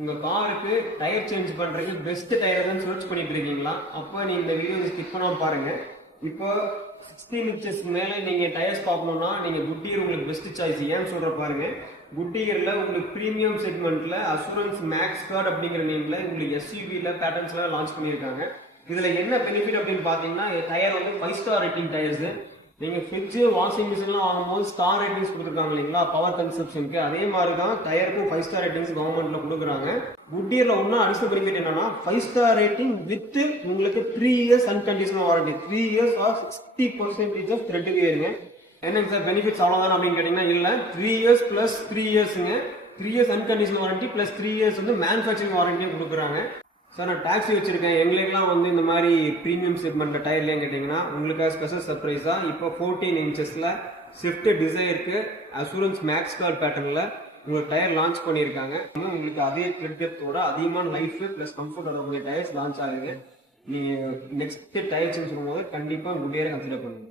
உங்க காருக்கு tyre change பண்றதுக்கு பெஸ்ட் டயர் தான் சர்ச் பண்ணிட்டு இருக்கீங்களா? அப்ப நீங்க இந்த வீடியோ ஸ்கிப் பண்ணாம பாருங்க. இப்போ 16 இன்ச்சஸ்க்கு மேல நீங்க டயர்ஸ் பார்க்கணும்னா நீங்க குட்டியர் உங்களுக்கு பெஸ்ட் சாய்ஸ். ஏன்னு சொல்ற பாருங்க, குட்டியர்ல உங்களுக்கு பிரீமியம் செக்மெண்ட்ல அசூரன்ஸ் மேக்ஸ் கார்டு அப்படிங்கிற நேம்ல உங்களுக்கு எஸ்யூவில பேட்டர்ன்ஸ்ல லான்ச் பண்ணியிருக்காங்க. இதுல என்ன பெனிஃபிட் அப்படின்னு பாத்தீங்கன்னா, டயர் வந்து 5 ஸ்டார் ரேட்டிங் டயர்ஸ். நீங்க ஃப்ரிட்ஜ் வாஷிங் மிஷின்லாம் வாங்கும்போது ஸ்டார் ரேட்டிங்ஸ் கொடுத்துருக்காங்க இல்லைங்களா பவர் கன்சப்ஷனுக்கு, அதே மாதிரி தான் டயருக்கும் 5 ஸ்டார் ரேட்டிங்ஸ் கவர்மெண்ட்ல கொடுக்குறாங்க. குட்டியர்ல ஒன்னும் அடிஷனல் பெனிஃபிட் என்னன்னா 5 ஸ்டார் ரேட்டிங் வித் உங்களுக்கு 3 years unconditional warranty, 3 years or 60% of tread வேறுங்க. என்னங்க சார் பெனிஃபிட்ஸ் அவ்வளவுதான் அப்படின்னு கேட்டீங்கன்னா இல்ல, 3 இயர்ஸ் பிளஸ் 3 இயர்ஸ்ங்க, 3 years unconditional warranty plus 3 years வந்து மேனுஃபேக்சரிங் வாரண்டியும் கொடுக்குறாங்க. சார் நான் டாக்ஸி வச்சிருக்கேன், எங்களுக்குலாம் வந்து இந்த மாதிரி ப்ரீமியம் செக்மெண்ட்ல டயர்லையும் கேட்டிங்கன்னா உங்களுக்காக ஸ்பெஷல் சர்ப்ரைஸா இப்போ 14 இன்ச்சஸ்ல ஸ்விஃப்ட் டிசைருக்கு அசூரன்ஸ் மேக்ஸ் கார்டு பேட்டர்ன்ல உங்களுக்கு டயர் லான்ச் பண்ணியிருக்காங்க. உங்களுக்கு அதே த்ரெட்டோட அதிகமான லைஃப் பிளஸ் கம்ஃபர்டோட டயர்ஸ் லான்ச் ஆகுது. நீங்க நெக்ஸ்ட் டயர் சேஞ்ச் பண்ணும்போது கண்டிப்பா குட்டியரை கன்சிடர் பண்ணுங்க.